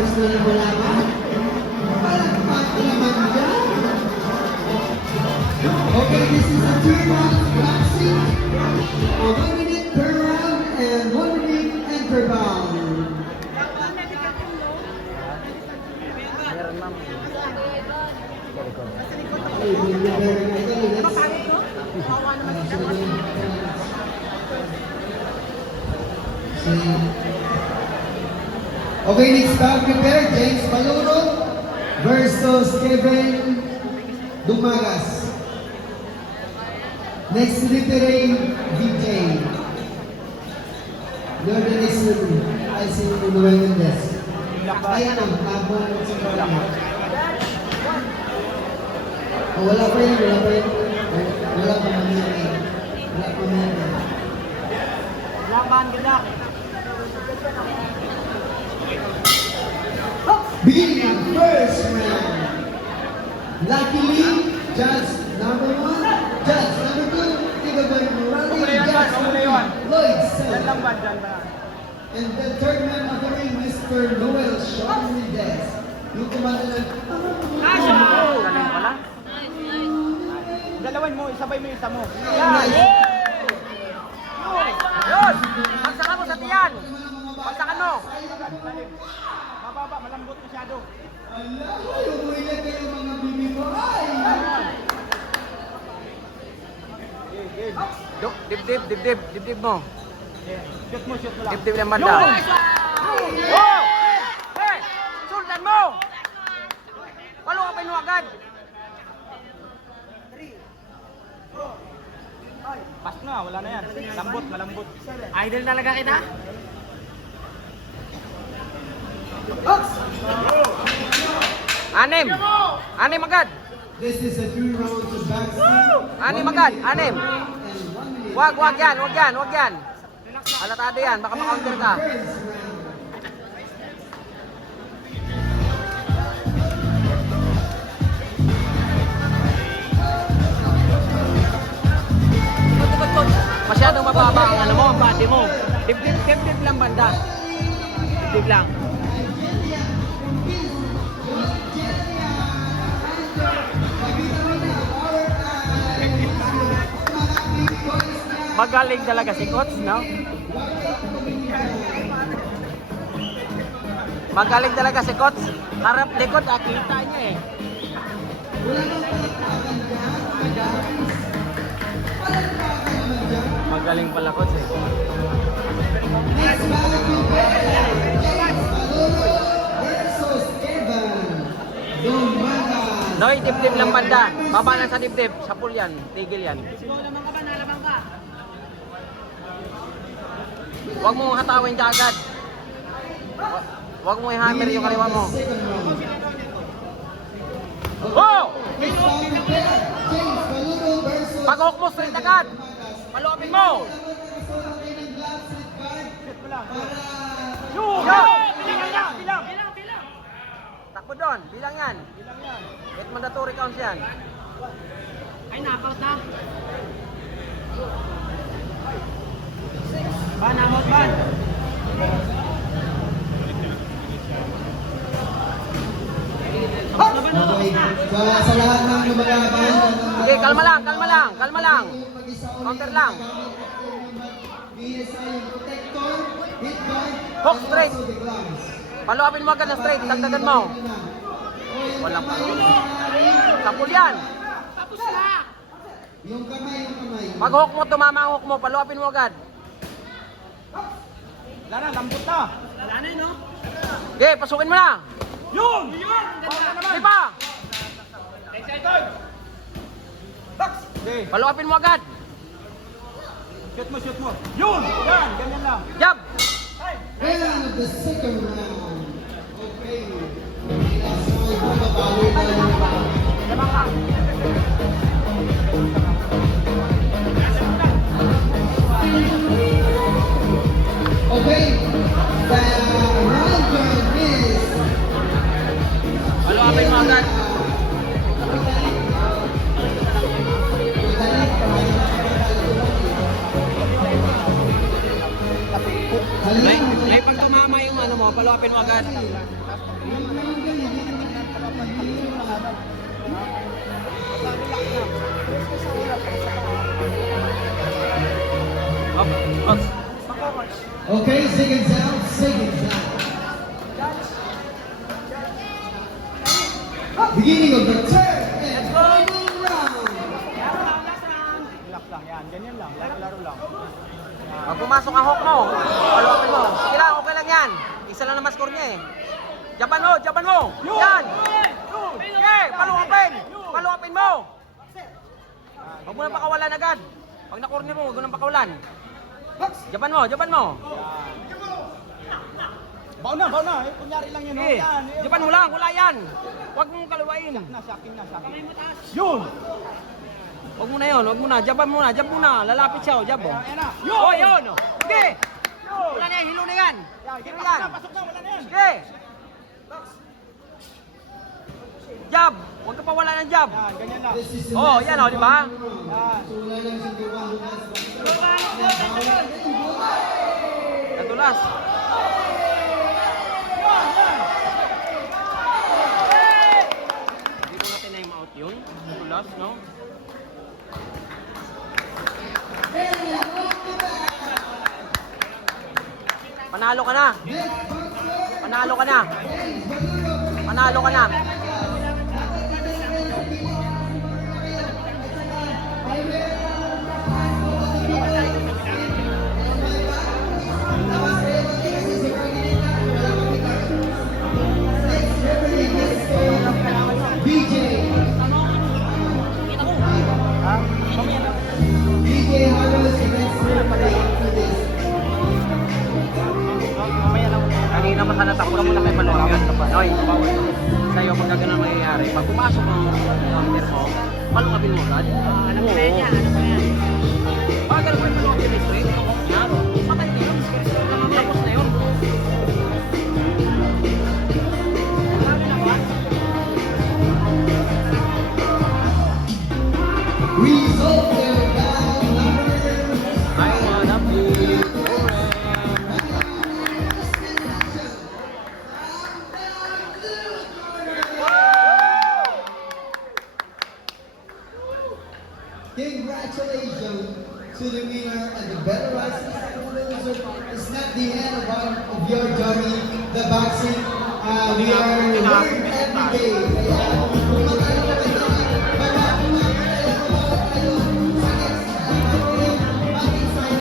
first na lumalaban. Palagpak naman dyan. Okay, this is a 2-round boxing. 1 minute per round and 1 minute interval. Okay, next bout prepare. James Baluro versus Kevin Dumagas. Next referee, VJ. Jordan is I see Nuevendes. Ayan ang tabong sa kanya. Oh, wala pa yun. Wala pa mangyari. Laban, gadak. Beginning first round. Luckily, judge number 1, judge number 2, Igor Morales, judge number 3, Lloyd Sel. And the third man of the ring, Mr. Noel Sean Mendez. Yung kumandalan. Galing pala. Dalawin mo, isabay mo yung isa mo. Yan! Yun! Pagsakan mo sa tiyan! Pagsakan mo! Mababa, malambot masyado. Ala, umuwi kayo mga bibi mo. Ay! Dibdib mo. Shoot mo lang. Dibdib lang banda. Oh! Hey! Sultan mo! Palo ka pa agad. Pas na, wala na yan. Malambot. Idol talaga kita? Anim agad. This is a 3-round boxing. Anim agad. Wag yan. Alatado yan, baka makaunter ka. Masyadong mababa ang ano mo, ang body mo. Dibdib lang banda. Dibdib lang. Magaling talaga si Coach, no? Magaling talaga si Coach. Harap likod, kita niya eh. Magaling pala Coach eh. Noy, dibdib lang banda. Baba lang sa dibdib. Sa pool yan. Tigil yan. Huwag mo hatawin dyan agad. Huwag mo i-hammer yung kaliwa mo. Oh! Pag-hook mo straight agad. Paluapin mo. Bilang. Takbo doon. Bilang yan. It mandatory counts yan. Ay, knockout na. Ban. Sa lahat ng lumalaban. Okay, kalma lang. Counter lang. Hook straight. Paluapin mo agad na straight. Dagdagan mo. Walang pa. Kapul yan. Yung kamay. Pag hook mo, tumama ang hook mo. Paluapin mo agad. Wala na, lambot na. Wala na no? Okay, pasukin mo na. Yun! Di pa! Excited! Okay. Paluapin mo agad. Shoot mo. Yun! Yan, ganyan lang. Jab! And the second round. Okay. Okay. The round is... Paluapin mo agad. Pag tumama yung ano mo, paluapin mo agad. Okay, seconds out, seconds out. Beginning of the third and final round. Relax lang, yan. Ganyan lang. Laro lang. Pag pumasok ang hook mo, paluapin mo. Sige lang, okay lang yan. Isa lang naman score niya eh. Japan mo! Yan! Sige, paluapin mo! Huwag mo nang pakawalan agad. Pag na-corner mo, huwag mo nang pakawalan. Japan mo! Baon na. Eh, kunyari lang yun. Sige, Yan. Japan mo lang, wala yan. Huwag mong kaluwain. Sa akin. Yun! Huwag mo na. Japan muna. Lalapit siya, jab oh. Ayan na. Oh, yun! Sige! Wala na yan, hilo na yan. Hilo yan. Pasok na, wala na yan. Sige! Jab! Huwag ka pa wala ng jab. Yan, ganyan lang. This is the Oh, last yan, oh, di ba? round. So wala lang si Diwa Lucas. Natulas. Hindi mo natin na-time out yun. Natulas, no? Panalo ka na. Panalo ka na. BJ. BJ Harris against Kanina pa sana takot mo na kay Palong yun. Noy, sa'yo pag gano'n ang mangyayari, pag pumasok ang number mo, palungapin mo agad. Alam mo na yan. Pag gano'n mo yung palungapin mo straight, yan, patay na yun. Tapos na yun. Result there, round number I wanna be Congratulations to the winner and the better rising loser. It's not the end of your journey, the boxing. We are learning every day. Kaya kung matalo ka